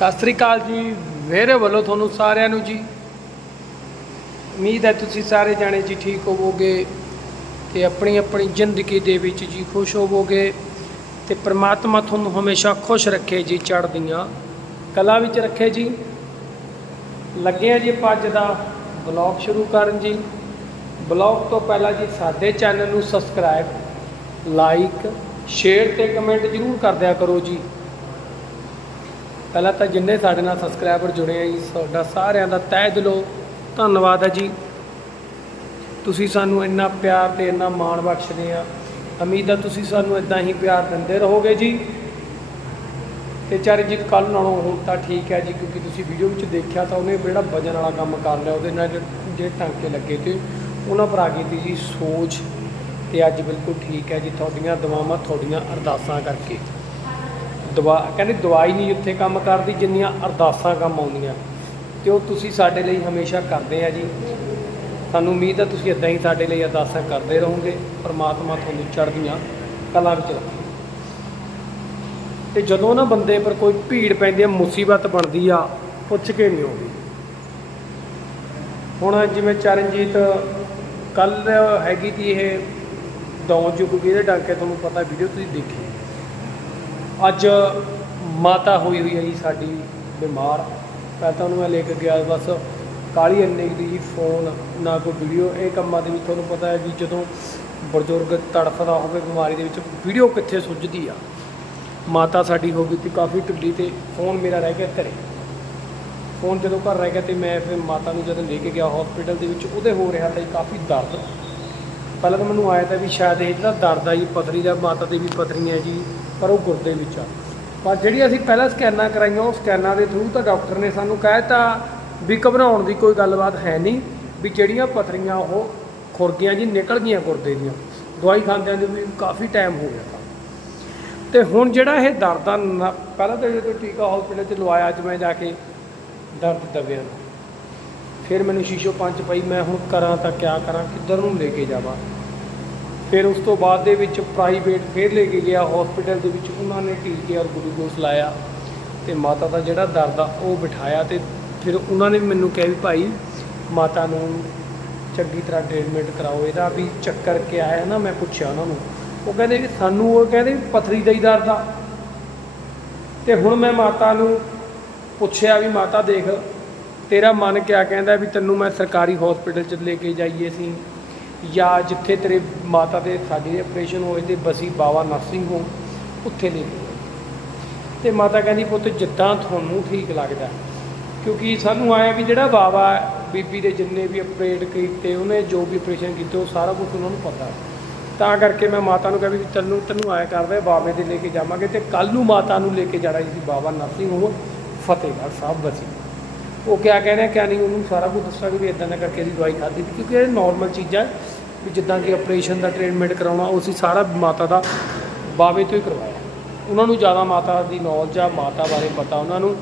ਸਤਿ ਸ੍ਰੀ ਅਕਾਲ ਜੀ, ਮੇਰੇ ਵੱਲੋਂ ਤੁਹਾਨੂੰ ਸਾਰਿਆਂ ਨੂੰ ਜੀ। ਉਮੀਦ ਹੈ ਤੁਸੀਂ ਸਾਰੇ ਜਾਣੇ ਜੀ ਠੀਕ ਹੋਵੋਗੇ ਤੇ ਆਪਣੀ ਆਪਣੀ ਜ਼ਿੰਦਗੀ ਦੇ ਵਿੱਚ ਜੀ ਖੁਸ਼ ਹੋਵੋਗੇ ਤੇ ਪ੍ਰਮਾਤਮਾ ਤੁਹਾਨੂੰ ਹਮੇਸ਼ਾ ਖੁਸ਼ ਰੱਖੇ ਜੀ ਚੜ੍ਹਦੀਆਂ ਕਲਾ ਵਿੱਚ ਰੱਖੇ ਜੀ। ਲੱਗੇ ਆ ਜੀ ਆਪਾਂ ਅੱਜ ਦਾ ਬਲੌਗ ਸ਼ੁਰੂ ਕਰਨ ਜੀ। ਬਲੌਗ ਤੋਂ ਪਹਿਲਾਂ ਜੀ ਸਾਡੇ ਚੈਨਲ ਨੂੰ ਸਬਸਕ੍ਰਾਈਬ, ਲਾਈਕ, ਸ਼ੇਅਰ ਤੇ ਕਮੈਂਟ ਜ਼ਰੂਰ ਕਰ ਦਿਆ ਕਰੋ ਜੀ। ਪਹਿਲਾਂ ਤਾਂ ਜਿੰਨੇ ਸਾਡੇ ਨਾਲ ਸਬਸਕ੍ਰਾਈਬਰ ਜੁੜੇ ਆ ਜੀ, ਤੁਹਾਡਾ ਸਾਰਿਆਂ ਦਾ ਤਹਿ ਦਿਲੋਂ ਧੰਨਵਾਦ ਹੈ ਜੀ। ਤੁਸੀਂ ਸਾਨੂੰ ਇੰਨਾ ਪਿਆਰ ਤੇ ਇੰਨਾ ਮਾਣ ਬਖਸ਼ਦੇ ਆ। ਉਮੀਦ ਆ ਤੁਸੀਂ ਸਾਨੂੰ ਇਦਾਂ ਹੀ ਪਿਆਰ ਦਿੰਦੇ ਰਹੋਗੇ ਜੀ। ਤੇ ਚਰਨਜੀਤ ਕੱਲ ਨਾਲੋਂ ਹੁਣ ਤਾਂ ਠੀਕ ਹੈ ਜੀ, ਕਿਉਂਕਿ ਤੁਸੀਂ ਵੀਡੀਓ ਵਿੱਚ ਦੇਖਿਆ ਤਾਂ ਉਹਨੇ ਜਿਹੜਾ ਵਜਨ ਵਾਲਾ ਕੰਮ ਕਰ ਲਿਆ, ਉਹਦੇ ਨਾਲ ਜਿਹੜੇ ਟਾਂਕੇ ਲੱਗੇ ਤੇ ਉਹਨਾਂ ਪਰ ਆ ਗਈ ਤੀ ਜੀ ਸੋਚ। ਤੇ ਅੱਜ ਬਿਲਕੁਲ ਠੀਕ ਹੈ ਜੀ, ਤੁਹਾਡੀਆਂ ਦੁਆਵਾਂ, ਤੁਹਾਡੀਆਂ ਅਰਦਾਸਾਂ ਕਰਕੇ। ਦਵਾ, ਕਹਿੰਦੇ ਦਵਾਈ ਨਹੀਂ ਉੱਥੇ ਕੰਮ ਕਰਦੀ ਜਿੰਨੀਆਂ ਅਰਦਾਸਾਂ ਕੰਮ ਆਉਂਦੀਆਂ। ਤੇ ਉਹ ਤੁਸੀਂ ਸਾਡੇ ਲਈ ਹਮੇਸ਼ਾ ਕਰਦੇ ਆ ਜੀ? ਸਾਨੂੰ ਉਮੀਦ ਹੈ ਤੁਸੀਂ ਇਦਾਂ ਹੀ ਸਾਡੇ ਲਈ ਅਰਦਾਸਾਂ ਕਰਦੇ ਰਹੋਗੇ। ਪਰਮਾਤਮਾ ਤੁਹਾਨੂੰ ਚੜ੍ਹਦੀਆਂ ਕਲਾ ਵਿੱਚ ਰੱਖੇ। ਤੇ ਜਦੋਂ ਨਾ ਬੰਦੇ ਪਰ ਕੋਈ ਭੀੜ ਪੈਂਦੀ ਹੈ ਮੁਸੀਬਤ ਬਣਦੀ ਆ, ਪੁੱਛ ਕੇ ਨਹੀਂ ਆਉਂਦੀ। ਹੁਣ ਜਿਵੇਂ ਚਰਨਜੀਤ ਕੱਲ ਹੈਗੀ ਤੀ ਇਹ ਦੌਂ ਚੁੱਕ ਗਈ ਇਹਦੇ ਡਾਕੇ, ਤੁਹਾਨੂੰ ਪਤਾ ਵੀਡੀਓ ਤੁਸੀਂ ਦੇਖੀ? ਅੱਜ ਮਾਤਾ ਹੋਈ ਹੋਈ ਹੈ ਜੀ ਸਾਡੀ, ਬਿਮਾਰ। ਪਹਿਲਾਂ ਤਾਂ ਉਹਨੂੰ ਮੈਂ ਲੈ ਕੇ ਗਿਆ, ਬਸ ਕਾਲੀ ਇੰਨੇ ਦੀ ਜੀ ਫੋਨ, ਨਾ ਕੋਈ ਵੀਡੀਓ ਇਹ ਕੰਮਾਂ ਦੇ ਵਿੱਚ ਤੁਹਾਨੂੰ ਪਤਾ ਹੈ ਵੀ ਜਦੋਂ ਬਜ਼ੁਰਗ ਤੜਫਦਾ ਹੋਵੇ, ਬਿਮਾਰੀ ਦੇ ਵਿੱਚ ਵੀਡੀਓ ਕਿੱਥੇ ਸੁੱਜਦੀ ਆ? ਮਾਤਾ ਸਾਡੀ ਹੋ ਗਈ ਸੀ ਕਾਫੀ ਢਿੱਲੀ ਤੇ ਫੋਨ ਮੇਰਾ ਰਹਿ ਗਿਆ ਘਰੇ। ਫੋਨ ਜਦੋਂ ਘਰ ਰਹਿ ਗਿਆ ਤੇ ਮੈਂ ਫਿਰ ਮਾਤਾ ਨੂੰ ਜਦੋਂ ਲੈ ਕੇ ਗਿਆ ਹਸਪੀਟਲ ਦੇ ਵਿੱਚ, ਉਹਦੇ ਹੋ ਰਿਹਾ ਤਾਂ ਕਾਫੀ ਦਰਦ। ਪਹਿਲਾਂ ਤਾਂ ਮੈਨੂੰ ਆਇਆ ਤਾਂ ਵੀ ਸ਼ਾਇਦ ਇਹ ਜਿਹੜਾ ਦਰਦ ਆ ਜੀ, ਪਥਰੀ ਦਾ, ਮਾਤਾ ਦੇ ਵੀ ਪਥਰੀਆਂ ਜੀ। ਪਰ ਉਹ ਗੁਰਦੇ ਵਿੱਚ। ਆ ਪਰ ਜਿਹੜੀ ਅਸੀਂ ਪਹਿਲਾਂ ਸਕੈਨਾਂ ਕਰਾਈਆਂ, ਉਹ ਸਕੈਨਾਂ ਦੇ ਥਰੂ ਤਾਂ ਡਾਕਟਰ ਨੇ ਸਾਨੂੰ ਕਹਿਤਾ ਵੀ ਘਬਰਾਉਣ ਦੀ ਕੋਈ ਗੱਲਬਾਤ ਹੈ ਨਹੀਂ ਵੀ ਜਿਹੜੀਆਂ ਪਥਰੀਆਂ ਉਹ ਖੁਰਗੀਆਂ ਜੀ, ਨਿਕਲ ਗਈਆਂ ਗੁਰਦੇ ਦੀਆਂ। ਦਵਾਈ ਖਾਂਦਿਆਂ ਦੇ ਵੀ ਕਾਫੀ ਟਾਈਮ ਹੋ ਗਿਆ। ਤਾਂ ਤੇ ਹੁਣ ਜਿਹੜਾ ਇਹ ਦਰਦ ਆ, ਨਾ- ਪਹਿਲਾਂ ਤਾਂ ਜਦੋਂ ਟੀਕਾ ਹਸਪੀਟਲ 'ਚ ਲਵਾਇਆ ਅੱਜ ਮੈਂ ਜਾ ਕੇ ਦਰਦ ਦਬਿਆ। ਨੂੰ ਫਿਰ ਮੈਨੂੰ ਸ਼ੀਸ਼ੋ ਪੰਜ ਪਈ, ਮੈਂ ਹੁਣ ਕਰਾਂ ਤਾਂ ਕਿਆ ਕਰਾਂ, ਕਿੱਧਰ ਨੂੰ ਲੈ ਕੇ ਜਾਵਾਂ? ਫਿਰ ਉਸ ਤੋਂ ਬਾਅਦ ਦੇ ਵਿੱਚ ਪ੍ਰਾਈਵੇਟ ਫਿਰ ਲੈ ਕੇ ਗਿਆ ਹਸਪੀਟਲ ਦੇ ਵਿੱਚ ਉਹਨਾਂ ਨੇ ਟੀਕੇ ਔਰ ਗਲੂਕੋਸ ਲਾਇਆ ਤੇ ਮਾਤਾ ਦਾ ਜਿਹੜਾ ਦਰਦ ਆ ਉਹ ਬਿਠਾਇਆ ਤੇ ਫਿਰ ਉਹਨਾਂ ਨੇ ਮੈਨੂੰ ਕਿਹਾ ਵੀ ਭਾਈ ਮਾਤਾ ਨੂੰ ਚੰਗੀ ਤਰ੍ਹਾਂ ਟ੍ਰੀਟਮੈਂਟ ਕਰਾਓ, ਇਹਦਾ ਵੀ ਚੱਕਰ ਕਿਆ ਹੈ ਨਾ, ਮੈਂ ਪੁੱਛਿਆ ਉਹਨਾਂ ਨੂੰ। ਉਹ ਕਹਿੰਦੇ ਵੀ ਸਾਨੂੰ ਉਹ ਕਹਿੰਦੇ ਵੀ ਪਥਰੀ ਦਾ ਹੀ ਦਰਦ ਆ। ਤੇ ਹੁਣ ਮੈਂ ਮਾਤਾ ਨੂੰ ਪੁੱਛਿਆ ਵੀ ਮਾਤਾ ਦੇਖ, ਤੇਰਾ ਮਨ ਕਿਆ ਕਹਿੰਦਾ ਵੀ ਤੈਨੂੰ ਮੈਂ ਸਰਕਾਰੀ ਹਸਪੀਟਲ ਚ ਲੈ ਕੇ ਜਾਈਏ ਸੀ। ਜਾਂ ਜਿੱਥੇ ਤੇਰੇ ਮਾਤਾ ਦੇ ਸਾਡੇ ਆਪਰੇਸ਼ਨ ਹੋਏ ਤੇ ਬਸੀ ਬਾਵਾ ਨਰਸਿੰਗ ਹੋਮ ਉੱਥੇ ਲੈ ਕੇ ਤੇ ਮਾਤਾ ਕਹਿੰਦੀ, ਪੁੱਤ, ਜਿੱਦਾਂ ਤੁਹਾਨੂੰ ਠੀਕ ਲੱਗਦਾ ਕਿਉਂਕਿ ਸਾਨੂੰ ਆਇਆ ਵੀ ਜਿਹੜਾ ਬਾਵਾ ਬੀਬੀ ਦੇ ਜਿੰਨੇ ਵੀ ਆਪਰੇਟ ਕੀਤੇ, ਉਹਨੇ ਜੋ ਵੀ ਆਪਰੇਸ਼ਨ ਕੀਤੇ, ਉਹ ਸਾਰਾ ਕੁਝ ਉਹਨਾਂ ਨੂੰ ਪਤਾ ਤਾਂ ਕਰਕੇ ਮੈਂ ਮਾਤਾ ਨੂੰ ਕਿਹਾ ਵੀ ਤੈਨੂੰ ਤੈਨੂੰ ਆਇਆ ਕਰਦਾ ਬਾਬੇ ਦੇ ਲੈ ਕੇ ਜਾਵਾਂਗੇ ਤੇ ਕੱਲ ਨੂੰ ਮਾਤਾ ਨੂੰ ਲੈ ਕੇ ਜਾਣਾ ਸੀ ਬਾਬਾ ਨਰਸਿੰਗ ਹੋਮ ਫਤਿਹਗੜ੍ਹ ਸਾਹਿਬ ਬਸੀ। ਉਹ ਕਿਆ ਕਹਿੰਦੇ ਕਿਆ ਨਹੀਂ, ਉਹਨੂੰ ਸਾਰਾ ਕੁਝ ਦੱਸਾਂਗੇ ਵੀ ਇਦਾਂ ਦਾ ਕਰਕੇ ਇਹਦੀ ਦਵਾਈ ਖਾਧੀ, ਕਿਉਂਕਿ ਇਹ ਨਾਰਮਲ ਚੀਜ਼ਾਂ ਵੀ ਜਿੱਦਾਂ ਕਿ ਆਪਰੇਸ਼ਨ ਦਾ ਟ੍ਰੀਟਮੈਂਟ ਕਰਾਉਣਾ ਉਹ ਅਸੀਂ ਸਾਰਾ ਮਾਤਾ ਦਾ ਬਾਬੇ ਤੋਂ ਹੀ ਕਰਵਾਇਆ। ਉਹਨਾਂ ਨੂੰ ਜ਼ਿਆਦਾ ਮਾਤਾ ਦੀ ਨੌਲੇਜ ਆ ਮਾਤਾ ਬਾਰੇ ਪਤਾ ਉਹਨਾਂ ਨੂੰ।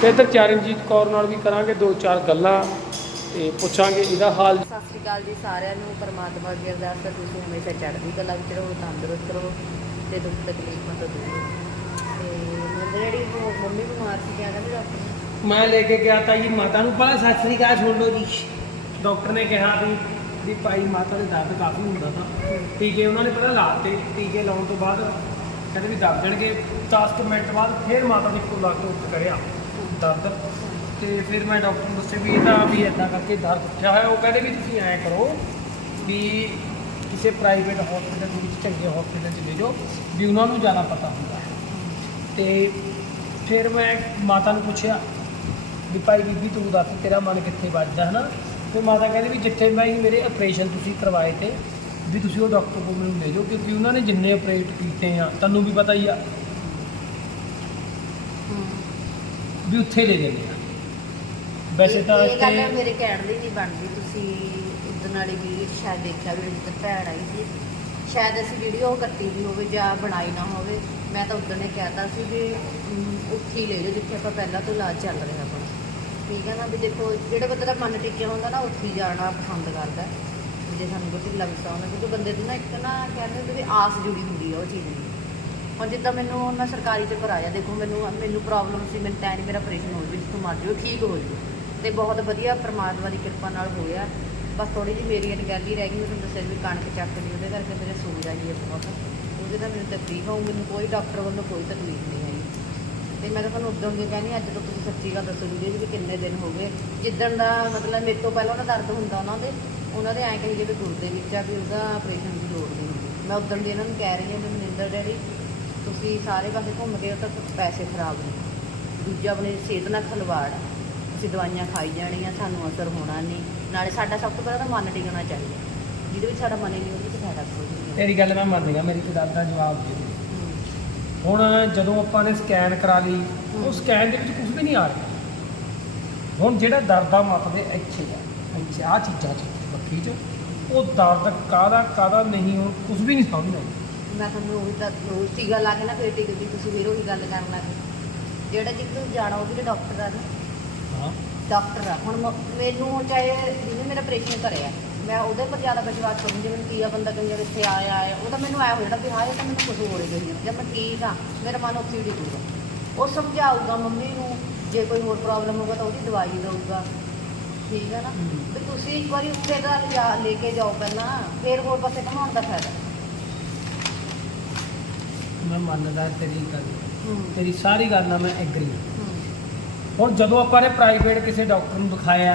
ਤੇ ਇੱਧਰ ਚਰਨਜੀਤ ਕੌਰ ਨਾਲ ਵੀ ਕਰਾਂਗੇ ਦੋ ਚਾਰ ਗੱਲਾਂ ਤੇ ਪੁੱਛਾਂਗੇ ਇਹਦਾ ਹਾਲ। ਸਤਿ ਸ਼੍ਰੀ ਅਕਾਲ ਜੀ ਸਾਰਿਆਂ ਨੂੰ ਪਰਮਾਤਮਾ ਅੱਗੇ ਅਰਦਾਸ ਹੈ ਤੁਸੀਂ ਹਮੇਸ਼ਾ ਚੜ੍ਹਦੀ ਕਲਾ ਵਿੱਚ ਰਹੋ ਤੰਦਰੁਸਤ ਰਹੋ ਤੇ ਦੁੱਖ ਤਕਲੀਫਾਂ ਤੋਂ ਦੂਰ ਰਹੋ। ਤੇ ਮੇਰੇ ਜਿਹੜੀ ਉਹ ਮੰਮੀ ਬਿਮਾਰ ਸੀ ਕਿਹਾ ਕਹਿੰਦੇ ਡਾਕਟਰ ਨੇ ਮੈਂ ਲੈ ਕੇ ਗਿਆ ਤਾਂ ਜੀ ਮਾਤਾ ਨੂੰ ਪਹਿਲਾਂ ਸਤਿ ਸ੍ਰੀ ਅਕਾਲ ਲਓ ਜੀ। ਡਾਕਟਰ ਨੇ ਕਿਹਾ ਵੀ ਵੀ ਭਾਈ ਮਾਤਾ ਦੇ ਦਰਦ ਕਾਫੀ ਹੁੰਦਾ ਤਾਂ। ਟੀਕੇ ਉਹਨਾਂ ਨੇ ਪਹਿਲਾਂ ਲਾਤੇ ਟੀਕੇ ਲਾਉਣ ਤੋਂ ਬਾਅਦ ਕਹਿੰਦੇ ਵੀ ਦੱਬ ਜਾਣਗੇ 10 ਕੁ ਮਿੰਟ ਬਾਅਦ ਫਿਰ ਮਾਤਾ ਨੇ ਕੋਲ ਲਾ ਕੇ ਉੱਠ ਕਰਿਆ ਦਰਦ। ਤੇ ਫਿਰ ਮੈਂ ਡਾਕਟਰ ਨੂੰ ਦੱਸਿਆ ਵੀ ਇਹਦਾ ਵੀ ਇਦਾਂ ਕਰਕੇ ਦਰਦ ਉੱਠਿਆ ਹੋਇਆ। ਉਹ ਕਹਿੰਦੇ ਵੀ ਤੁਸੀਂ ਐਂ ਕਰੋ ਵੀ ਕਿਸੇ ਪ੍ਰਾਈਵੇਟ ਹਸਪੀਟਲ ਦੇ ਵਿੱਚ, ਚੰਗੇ ਹਸਪੀਟਲ 'ਚ ਲੈ ਜਾਓ ਵੀ ਉਹਨਾਂ ਨੂੰ ਜ਼ਿਆਦਾ ਪਤਾ ਹੁੰਦਾ। ਹੈ ਤੇ ਫਿਰ ਮੈਂ ਮਾਤਾ ਨੂੰ ਪੁੱਛਿਆ ਵੀ ਭਾਈ ਬੀਬੀ ਤੂੰ ਦੱਸ ਤੇਰਾ ਮਨ ਕਿੱਥੇ ਵੱਜਦਾ ਹੈ ਨਾ ਤੇ ਮਾਤਾ ਕਹਿੰਦੀ ਵੀ ਜਿੱਥੇ ਮੈਂ ਮੇਰੇ ਆਪਰੇਸ਼ਨ ਤੁਸੀਂ ਕਰਵਾਏ ਤੇ ਵੀ ਤੁਸੀਂ ਉਹ ਡਾਕਟਰ ਕੋਲ ਮੈਨੂੰ ਲੈ ਜਾਓ ਕਿਉਂਕਿ ਉਹਨਾਂ ਨੇ ਜਿੰਨੇ ਆਪਰੇਟ ਕੀਤੇ ਆ ਤੁਹਾਨੂੰ ਵੀ ਪਤਾ ਹੀ ਆ। ਵੀ ਉੱਥੇ ਲੈ ਜਾਂਦੇ ਆ। ਵੈਸੇ ਤਾਂ ਇਹ ਗੱਲ ਮੇਰੇ ਕਹਿਣ ਦੀ ਨਹੀਂ ਬਣਦੀ ਤੁਸੀਂ ਉਦੋਂ ਵਾਲੀ ਵੀਡੀਓ ਸ਼ਾਇਦ ਦੇਖਿਆ ਵੀ ਜਿੱਦ ਭੈਣ ਆਈ ਸੀ। ਸ਼ਾਇਦ ਅਸੀਂ ਵੀਡੀਓ ਕੱਟੀ ਵੀ ਹੋਵੇ ਜਾਂ ਬਣਾਈ ਨਾ ਹੋਵੇ। ਮੈਂ ਤਾਂ ਉਦੋਂ ਨੇ ਕਹਿਤਾ ਸੀ ਵੀ ਅਮ, ਉੱਥੇ ਹੀ ਲੈ ਜਾਓ ਜਿੱਥੇ ਆਪਾਂ ਪਹਿਲਾਂ ਤੋਂ ਇਲਾਜ ਚੱਲ ਰਿਹਾ ਆਪਣਾ। ਠੀਕ ਹੈ ਨਾ ਵੀ ਦੇਖੋ, ਜਿਹੜੇ ਬੰਦੇ ਦਾ ਮਨ ਟਿਕਿਆ ਹੁੰਦਾ ਨਾ, ਉੱਥੇ ਹੀ ਜਾਣਾ ਪਸੰਦ ਕਰਦਾ ਵੀ ਜੇ ਸਾਨੂੰ ਕੋਈ ਲੱਗਦਾ ਗੁੱਸਾ ਹੁੰਦਾ ਕਿਉਂਕਿ ਬੰਦੇ ਦੀ ਨਾ ਇੱਕ ਨਾ ਕਹਿੰਦੇ ਹੁੰਦੇ ਵੀ ਆਸ ਜੁੜੀ ਹੁੰਦੀ ਆ ਉਹ ਚੀਜ਼ ਦੀ। ਹੁਣ ਜਿੱਦਾਂ ਮੈਨੂੰ ਮੈਂ ਸਰਕਾਰੀ ਚ ਕਰਾਇਆ, ਦੇਖੋ ਮੈਨੂੰ ਮੈਨੂੰ ਪ੍ਰੋਬਲਮ ਸੀ, ਮੈਨੂੰ ਤਾਂ ਨਹੀਂ ਮੇਰਾ ਆਪਰੇਸ਼ਨ ਹੋ ਜੂ ਜਿੱਥੋਂ ਮਰਜ਼ੀ ਉਹ ਠੀਕ ਹੋ ਜੂ ਤੇ ਬਹੁਤ ਵਧੀਆ ਪ੍ਰਮਾਤਮਾ ਦੀ ਕਿਰਪਾ ਨਾਲ ਹੋਇਆ। ਬਸ ਥੋੜੀ ਜਿਹੀ ਮੇਰੀ ਅਣਗਹਿਲੀ ਰਹਿ ਗਈ ਮੈਂ ਤੁਹਾਨੂੰ ਦੱਸਿਆ ਵੀ ਕਣਕ ਚੱਕ ਲਈ, ਉਹਦੇ ਕਰਕੇ ਮੇਰੇ ਸੂਜ ਆਈ ਹੈ ਬਹੁਤ। ਉਹਦੇ ਨਾਲ ਮੈਨੂੰ ਤਕਲੀਫ ਆਉ ਮੈਨੂੰ ਕੋਈ ਡਾਕਟਰ ਵੱਲੋਂ ਕੋਈ ਤਕਲੀਫ ਨਹੀਂ ਆਈ ਤੇ ਮੈਂ ਤਾਂ ਤੁਹਾਨੂੰ ਉਦੋਂ ਦੀ ਕਹਿੰਦੀ ਅੱਜ ਤੋਂ ਤੁਸੀਂ ਸੱਚੀ ਗੱਲ ਦੱਸੋ ਵੀਡੀਓ ਵੀ ਕਿੰਨੇ ਦਿਨ ਹੋ ਗਏ। ਜਿੱਦਣ ਦਾ ਮਤਲਬ ਮੇਰੇ ਤੋਂ ਪਹਿਲਾਂ ਉਹਦਾ ਦਰਦ ਹੁੰਦਾ ਉਹਨਾਂ ਦੇ ਉਹਨਾਂ ਦੇ ਐਂ ਕਹੀ ਜਿਵੇਂ ਗੁਰਦੇ ਵਿੱਚ ਆ ਵੀ ਉਹਦਾ ਆਪਰੇਸ਼ਨ ਦੀ ਲੋੜ ਨਹੀਂ ਹੁੰਦੀ। ਮੈਂ ਉਦੋਂ ਦੀ ਇਹਨਾਂ ਨੂੰ ਕਹਿ ਰਹੀ ਹਾਂ ਵੀ ਮਨਿੰਦਰ ਡੈਡੀ, ਤੁਸੀਂ ਸਾਰੇ ਪਾਸੇ ਘੁੰਮ ਕੇ ਉਹ ਤਾਂ ਪੈਸੇ ਖਰਾਬ ਨੇ। ਦੂਜਾ ਆਪਣੀ ਸਿਹਤ ਨਾਲ ਖਿਲਵਾੜ ਅਸੀਂ ਦਵਾਈਆਂ ਖਾਈ ਜਾਣੀਆਂ, ਸਾਨੂੰ ਅਸਰ ਹੋਣਾ ਨਹੀਂ। ਨਾਲੇ ਸਾਡਾ ਸਭ ਤੋਂ ਪਹਿਲਾਂ ਤਾਂ ਮਨ ਟਿਕਣਾ ਚਾਹੀਦਾ। ਜਿਹਦੇ ਵਿੱਚ ਸਾਡਾ ਮਨ ਹੀ ਨਹੀਂ, ਉਹਦੇ ਵਿੱਚ ਫਾਇਦਾ ਕੋਈ ਨਹੀਂ ਤੇਰੀ ਗੱਲ ਮੈਂ ਮੰਨ ਗਿਆ ਮੇਰੀ ਤੇ ਦਾ ਜਵਾਬ ਦੇ ਹੁਣ ਜਦੋਂ ਆਪਾਂ ਨੇ ਸਕੈਨ ਕਰਾ ਲਈ ਉਹ। ਸਕੈਨ ਦੇ ਵਿੱਚ ਕੁਝ ਵੀ ਨਹੀਂ ਆ ਰਿਹਾ। ਹੁਣ ਜਿਹੜਾ ਦਰਦ ਦਾ ਮਤਲਬ ਇੱਥੇ ਆ ਇੱਥੇ ਆ ਚੀਜ਼ਾਂ ਚ ਬੱਕੀ ਚ ਉਹ ਦਰਦ ਕਾਦਾ ਕਾਦਾ ਨਹੀਂ ਹੁਣ ਕੁਝ ਵੀ ਨਹੀਂ ਸਮਝ ਆਉਂਦਾ ਮੈਂ ਤੁਹਾਨੂੰ ਉਹੀ ਤਾਂ ਉਹ ਟੀਕਾ ਲਾ ਕੇ ਨਾ ਫੇਰ ਟਿਕਦੀ ਤੁਸੀਂ ਫਿਰ ਉਹੀ ਗੱਲ ਕਰਨ ਲੱਗੇ ਜਿਹੜਾ ਜਿੱਥੇ ਜਾਣਾ ਉਹ ਵੀ ਤਾਂ ਡਾਕਟਰ ਆ ਨਾ। ਹਾਂ। ਡਾਕਟਰ ਆ ਹੁਣ ਮ- ਮੈਨੂੰ ਚਾਹੇ ਜਿਹਨੇ ਮੇਰਾ ਆਪਰੇਸ਼ਨ ਕਰਿਆ। ਮੈਂ ਉਹਦੇ ਪਰ ਜ਼ਿਆਦਾ ਵਿਸ਼ਵਾਸ ਕਰੂੰ ਜਿਵੇਂ ਕੀ ਆ ਬੰਦਾ ਕਈ ਵਾਰ ਇੱਥੇ ਆਇਆ ਆਇਆ ਉਹ ਤਾਂ ਮੈਨੂੰ ਆਇਆ ਹੋ ਜਿਹੜਾ ਵੀ ਹਾਂ ਇਹ ਤਾਂ ਮੈਨੂੰ ਕੁਝ ਹੋ ਰਿਹਾ ਗਈ ਜਦ ਮੈਂ ਠੀਕ ਆ ਮੇਰਾ ਮਨ ਉੱਥੇ ਹੀ ਟਿਕੂਗਾ ਉਹ ਸਮਝਾਊਗਾ ਮੰਮੀ ਨੂੰ ਜੇ ਕੋਈ ਹੋਰ ਪ੍ਰੋਬਲਮ ਹੋਊਗਾ ਤਾਂ ਉਹਦੀ ਦਵਾਈ ਦਊਗਾ ਠੀਕ ਹੈ ਨਾ। ਵੀ ਤੁਸੀਂ ਇੱਕ ਵਾਰੀ ਉੱਥੇ ਦਾ ਲਿਜਾ ਲੈ ਕੇ ਜਾਓ ਪਹਿਲਾਂ ਫਿਰ ਹੋਰ ਪਾਸੇ ਘਮਾਉਣ ਦਾ ਫਾਇਦਾ। ਮੈਂ ਮੰਨਦਾ ਤੇਰੀ ਗੱਲ। ਹੂੰ ਤੇਰੀ ਸਾਰੀ ਗੱਲ ਨਾਲ ਮੈਂ ਐਗਰੀ ਹੂੰ। ਹੁਣ ਜਦੋਂ ਆਪਾਂ ਨੇ ਪ੍ਰਾਈਵੇਟ ਕਿਸੇ ਡਾਕਟਰ ਨੂੰ ਦਿਖਾਇਆ